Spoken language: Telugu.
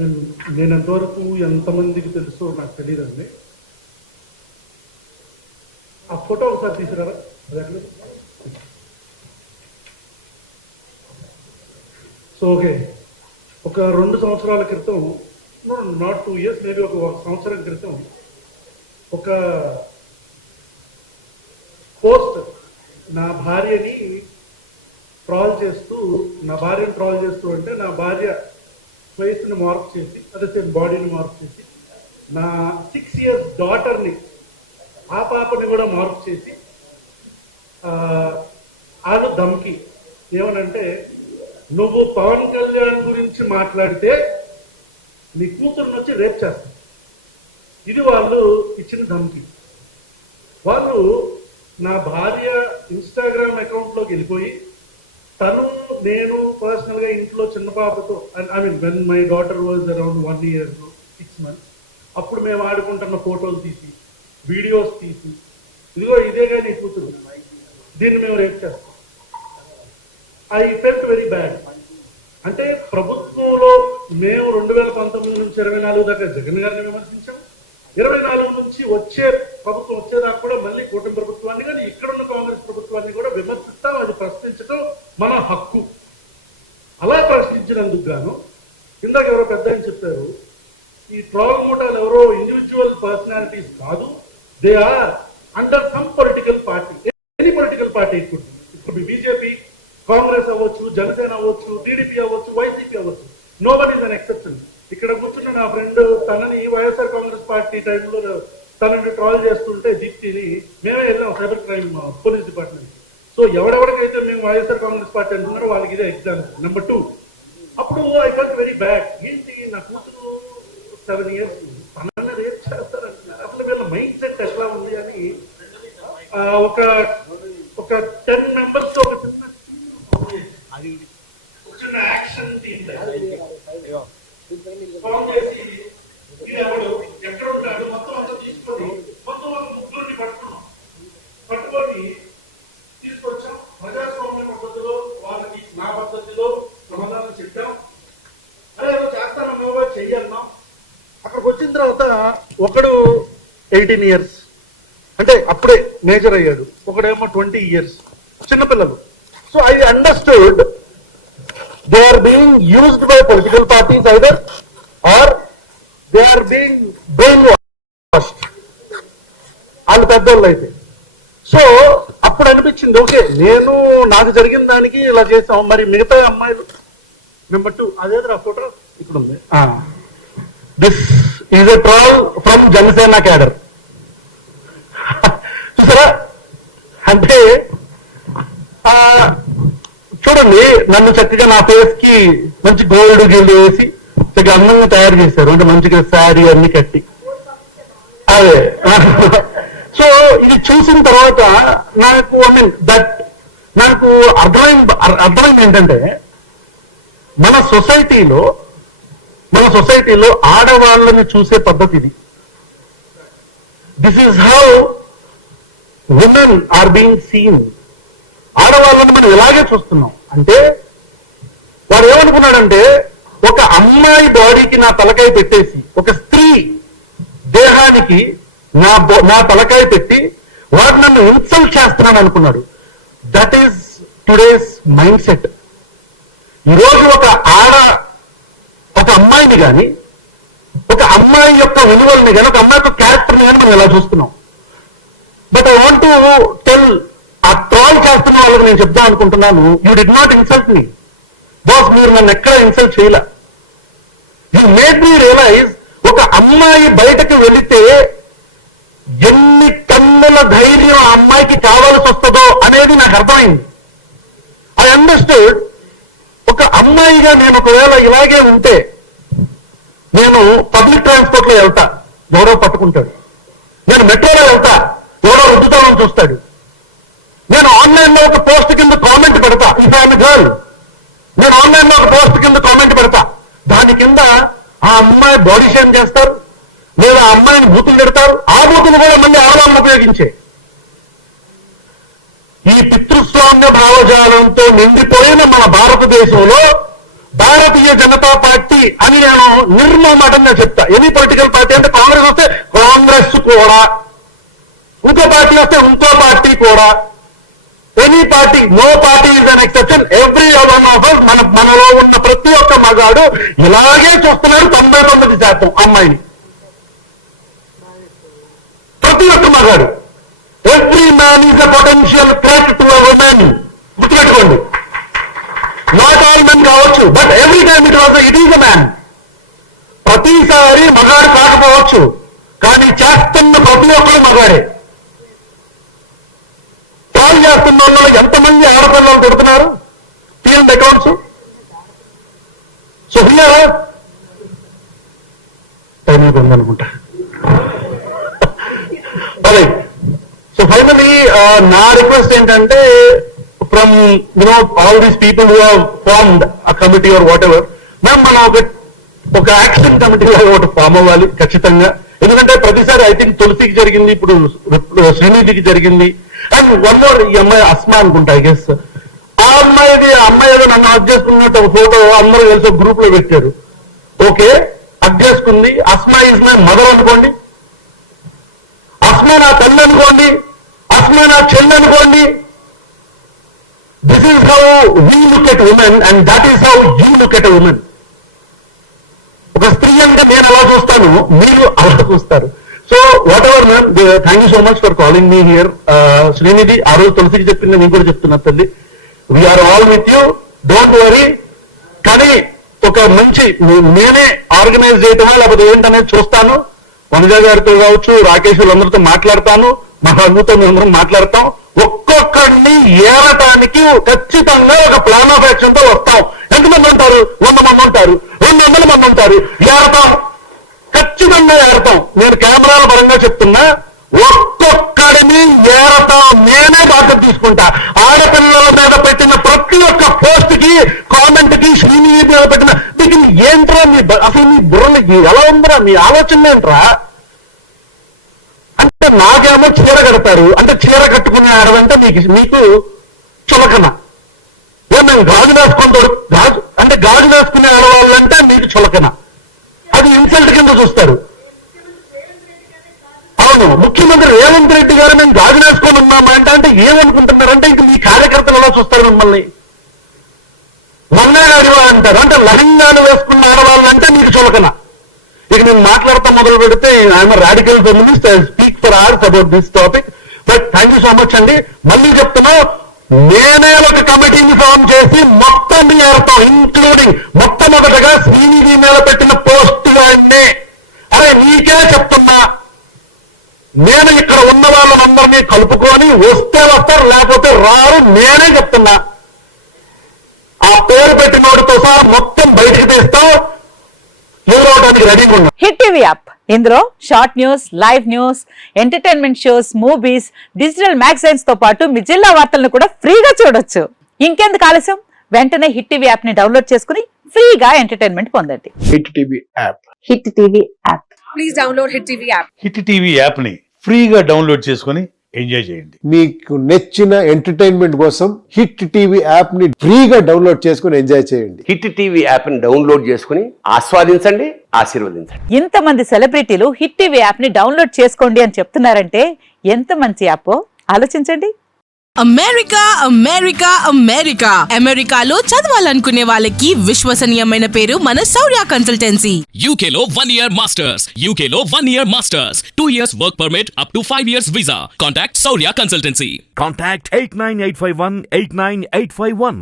నేను ఎంతవరకు ఎంతమందికి తెలుసో నాకు తెలియదండి. ఆ ఫోటో ఒకసారి తీసుకురారా. సో ఓకే, ఒక 2 సంవత్సరాల క్రితం, నాట్ 2 years, మేబీ ఒక సంవత్సరం క్రితం ఒక పోస్ట్ నా భార్యని ట్రాల్ చేస్తూ అంటే నా భార్య వయసుని మార్పు చేసి, అదే సేమ్ బాడీని మార్పు చేసి, నా 6 years డాటర్ని, ఆ పాపని కూడా మార్పు చేసి, వాళ్ళు ధమ్కి ఏమనంటే, నువ్వు పవన్ కళ్యాణ్ గురించి మాట్లాడితే నీ కూతురుని వచ్చి రేప్ చేస్తావు. ఇది వాళ్ళు ఇచ్చిన ధమ్కి. వాళ్ళు నా భార్య ఇన్స్టాగ్రామ్ అకౌంట్లోకి వెళ్ళిపోయి, నేను పర్సనల్గా ఇంట్లో చిన్న పాపతో, I mean when my daughter was around 1 year 6 months, అప్పుడు మేము ఆడుకుంటున్న ఫోటోలు తీసి, వీడియోస్ తీసి, ఇదిగో ఇదేగా నీ కూతురు, దీన్ని మేము రేప్ చేస్తాం. I felt very bad. అంటే ప్రభుత్వంలో మేము 2019 నుంచి 24 దాకా జగన్ గారిని విమర్శించాం, 24 నుంచి ప్రభుత్వం వచ్చేదాకా కూడా మళ్ళీ కూటమి ప్రభుత్వాన్ని కానీ ఇక్కడున్న కాంగ్రెస్ ప్రభుత్వాన్ని కూడా విమర్శిస్తాం. అది ప్రశ్నించడం మన హక్కు. అలా ప్రశ్నించినందుకు గాను ఇందాక ఎవరో పెద్ద అని చెప్పారు, ఈ ట్రోల్ మూటాలు ఎవరో ఇండివిజువల్ పర్సనాలిటీస్ కాదు, they are under some political party, any political party. ఇప్పుడు బీజేపీ, కాంగ్రెస్ అవ్వచ్చు, జనసేన అవ్వచ్చు, టీడీపీ అవ్వచ్చు, వైసీపీ అవ్వచ్చు, no one is an exception. ఇక్కడ కూర్చున్న నా ఫ్రెండ్ తనని వైఎస్ఆర్ కాంగ్రెస్ పార్టీ టైంలో తనని ట్రాల్ చేస్తుంటే దీప్తిని మేమే వెళ్ళాం cyber crime police department. So ఎవరెవరికైతే మేము వైఎస్ఆర్ కాంగ్రెస్ పార్టీ అంటున్నారో వాళ్ళకి ఇదే ఎగ్జాంపుల్. నెంబర్ 2, అప్పుడు ఐ ఫెల్ట్ వెరీ బ్యాడ్. ఏంటి నా కూతురు 7 years తనని రేప్ చేస్తారంటున్నారు, అసలు వీళ్ళ మైండ్ సెట్ ఎట్లా ఉంది అని ఒక 10 members తో ఒక చిన్న యాక్షన్ టీమ్ ఎక్కడ ఉంటాడు మొత్తం అంతా తీసుకొని మొత్తం ఒక 3 పట్టుకొని తీసుకొచ్చాం. ప్రజాస్వామ్య పద్ధతిలో వాళ్ళకి నా పద్ధతిలో సమాధానం చెప్పాం. అదే ఏదో చేస్తానన్నా చెయ్యన్నాం. అక్కడికి వచ్చిన తర్వాత ఒకడు 18 years, అంటే అప్పుడే మేజర్ అయ్యాడు, ఒకడేమో 20 years, చిన్నపిల్లలు. So I understood they are being used by political parties either or they are being brainwashed, వాళ్ళు పెద్దోళ్ళు అయితే. సో అప్పుడు అనిపించింది, ఓకే నాకు జరిగిన దానికి ఇలా చేసాం, మరి మిగతా అమ్మాయిలు. నెంబర్ 2, అదేదో ఆ ఫోటో ఇక్కడ ఉంది. This is a troll from Janasena cadre. చూసారా? అంటే చూడండి, నన్ను చక్కగా నా ఫేస్ కి మంచి గోల్డ్ గిల్డ్ వేసి చక్కగా అందంగా తయారు చేశారు, అంటే మంచిగా శారీ అన్ని కట్టి. అదే సో ఇది చూసిన తర్వాత నాకు నాకు అర్థమైంది ఏంటంటే, మన సొసైటీలో ఆడవాళ్ళని చూసే పద్ధతి ఇది. This is how women are being seen. ఆడవాళ్ళని మనం ఇలాగే చూస్తున్నాం. అంటే వాడు ఏమనుకున్నాడంటే, ఒక అమ్మాయి బాడీకి నా తలకాయ పెట్టేసి, ఒక స్త్రీ దేహానికి నా తలకాయ పెట్టి వాడు నన్ను ఇన్సల్ట్ చేస్తున్నాను అనుకున్నాడు. That is today's mind set. ఈరోజు ఒక అమ్మాయిని కానీ, ఒక అమ్మాయి యొక్క విలువల్ని కానీ, ఒక అమ్మాయి యొక్క క్యారెక్టర్ని కానీ మనం ఎలా చూస్తున్నాం. But I want to tell, ఆ ట్రోల్ చేస్తున్న వాళ్ళకి నేను చెప్దాం అనుకుంటున్నాను, you did not insult me boss. మీరు నన్ను ఎక్కడ ఇన్సల్ట్ చేయలే. యూ మేడ్ మీ రియలైజ్, ఒక అమ్మాయి బయటకు వెళితే ఎన్ని టన్నుల ధైర్యం ఆ అమ్మాయికి కావాల్సి వస్తుందో అనేది నాకు అర్థమైంది. I understood. ఒక అమ్మాయిగా నేను ఒకవేళ ఇలాగే ఉంటే, నేను పబ్లిక్ ట్రాన్స్పోర్ట్ లో వెళ్తా, ఎవరో పట్టుకుంటాడు. నేను మెట్రోలో వెళ్తా, ఎవరో రుద్దుతామని చూస్తాడు. నేను ఆన్లైన్ లో ఒక పోస్ట్ కింద కామెంట్ పెడతా, ఇఫ్ ఐఎమ్ గర్ల్, నేను ఆన్లైన్ లో ఒక పోస్ట్ కింద కామెంట్ పెడతా, దాని కింద ఆ అమ్మాయి బాడీ షేమ్ చేస్తారు, లేదా ఆ అమ్మాయిని బూతులు పెడతారు. ఆ బూతులు కూడా మళ్ళీ ఆడవాళ్ళని ఉపయోగించే. ఈ పితృస్వామ్య భావజాలంతో నిండిపోయిన మన భారతదేశంలో భారతీయ జనతా పార్టీ అని నేను నిర్మమాటంగా చెప్తా. ఎనీ పొలిటికల్ పార్టీ అంటే కాంగ్రెస్ వస్తే కాంగ్రెస్ కూడా, ఇంకో పార్టీ వస్తే ఇంకో పార్టీ కూడా, any party, no party is an exception. Every one of us, మనలో ఉన్న ప్రతి ఒక్క మగాడు ఇలాగే చూస్తున్నారు. 99% అమ్మాయిని, ప్రతి ఒక్క మగాడు. Every man is a potential threat to a women. గుర్తుపెట్టుకోండి. నాట్ ఆల్ మెన్ కావచ్చు, but every time it is a man. ప్రతిసారి మగాడు కాకపోవచ్చు, కానీ చేస్తున్న ప్రతి ఒక్కరు మగాడే. ట్రాల్ చేస్తున్న వాళ్ళు ఎంతమంది ఆడపిల్లలు దొరుకుతున్నారు? తీయండి అకౌంట్స్. సో టైం ఉందనుకుంటా. సో ఫైనలీ నా రిక్వెస్ట్ ఏంటంటే, from all these people who have formed a committee or whatever, మనం ఒక యాక్షన్ కమిటీ ఒకటి ఫామ్ అవ్వాలి ఖచ్చితంగా. ఎందుకంటే ప్రతిసారి ఐ థింక్ తులసికి జరిగింది, ఇప్పుడు శ్రీనిధికి జరిగింది, అండ్ వన్ మోర్, ఈ అమ్మాయి అస్మా అనుకుంటా, ఐ గెస్. ఆ అమ్మాయి ఏదో నన్ను హక్ చేసుకున్నట్టు ఒక ఫోటో అందరూ కలిసి ఒక గ్రూప్ లో పెట్టారు. ఓకే, హక్ చేసుకుంది. అస్మా ఇస్ మై మదర్ అనుకోండి, అస్మా నా తల్లి అనుకోండి, అస్మా నా చెల్లి అనుకోండి. This is how we look at women and that is how you look at women. ఒక స్త్రీ అంటే నేను అలా చూస్తాను, మీరు అలా చూస్తారు. So whatever ma'am, thank you so much for calling me here. Srinidhi ఆ రోజు తులసికి చెప్పింది నేను కూడా చెప్తున్నా తల్లి, we're all with you, don't worry. కానీ ఒక మంచి నేనే ఆర్గనైజ్ చేయటమా లేకపోతే ఏంటనేది చూస్తాను. వనజ గారితో కావచ్చు, రాకేష్ వాళ్ళందరితో మాట్లాడతాను, మా హనుతో మేమందరం మాట్లాడతాం. ఒక్కొక్కడిని ఏరటానికి ఖచ్చితంగా ఒక ప్లాన్ ఆఫ్ యాక్షన్ తో వస్తాం. ఎంతమంది ఉంటారు? 100 మంది ఉంటారు, 200 మంది ఉంటారు. ఏరతాం, ఖచ్చితంగా ఏరతాం. నేను కెమెరాల పరంగా చెప్తున్నా, ఒక్కొక్కడిని ఏరతాం. నేనే బాధ్యత తీసుకుంటా. ఆడపిల్లల మీద పెట్టిన ప్రతి ఒక్క పోస్ట్ కి, కామెంట్ కి, శ్రీనిధి మీద పెట్టిన మీకు ఏంట్రా, అసలు మీ బుర్రలకి ఎలా ఉందిరా, మీ ఆలోచన ఏంట్రా అంటే, నాకేమో చీర కడతారు అంటే చీర కట్టుకునే ఆడదంటే మీకు చులకన. మేము గాజు వేసుకుంటాడు, గాజు వేసుకునే ఆడవాళ్ళంటే మీకు చులకన. అది ఇన్సల్ట్ కింద చూస్తారు. అవును, ముఖ్యమంత్రి రేవంత్ రెడ్డి గారు మేము గాజు వేసుకొని ఉన్నామా అంటే ఏమనుకుంటున్నారంటే ఇంక మీ కార్యకర్తలు ఎలా చూస్తారు మిమ్మల్ని? మొన్నగాడివా అంటారు అంటే లహంగాలు వేసుకున్న ఆడవాళ్ళంటే మీకు చులకన. ఇక నేను మాట్లాడతా మొదలు పెడితే I'm radical feminist, I speak for hours about this topic. But thank you so much అండి. మళ్ళీ చెప్తున్నా, నేనే ఒక కమిటీని ఫామ్ చేసి మొత్తం ఏర్పాటు, ఇంక్లూడింగ్ మొట్టమొదటగా శ్రీనిధి మీద పెట్టిన పోస్ట్ వాడినే. అరే నీకే చెప్తున్నా, నేను ఇక్కడ ఉన్న వాళ్ళందరినీ కలుపుకొని వస్తే వస్తారు, లేకపోతే రారు. నేనే చెప్తున్నా, ఆ పేరు పెట్టినోడితో సహా మొత్తం బయటకు తీస్తాం. హిట్ టీవీ యాప్, ఇందులో short news, live news, entertainment shows, movies, digital magazines తో పాటు మీ జిల్లా వార్తలను కూడా ఫ్రీగా చూడొచ్చు. ఇంకెందుకు ఆలస్యం, వెంటనే హిట్ టీవీ యాప్ ని డౌన్లోడ్ చేసుకుని ఫ్రీగా ఎంటర్టైన్మెంట్ పొందండి. Hit TV app, hit TV app, please download hit TV app. Hit TV app ని ఫ్రీగా డౌన్లోడ్ చేసుకుని ఎంజాయ్ చేయండి. మీకు నచ్చిన ఎంటర్టైన్మెంట్ కోసం హిట్ టీవీ యాప్ ని ఫ్రీగా డౌన్లోడ్ చేసుకుని ఎంజాయ్ చేయండి. హిట్ టీవీ యాప్ ని డౌన్లోడ్ చేసుకుని ఆస్వాదించండి, ఆశీర్వదించండి. ఇంతమంది సెలబ్రిటీలు హిట్ టీవీ యాప్ ని డౌన్లోడ్ చేసుకోండి అని చెప్తున్నారంటే ఎంత మంచి యాప్ ఆలోచించండి. అమెరికా అమెరికా అమెరికా అమెరికాలో చదవాలనుకునే వాళ్ళకి విశ్వసనీయమైన పేరు మన శౌర్య కన్సల్టెన్సీ. UK లో 1 year masters, UK లో 1 year masters, 2 years work permit up to 5 years visa. Contact Saurya Consultancy. Contact 89851 89851.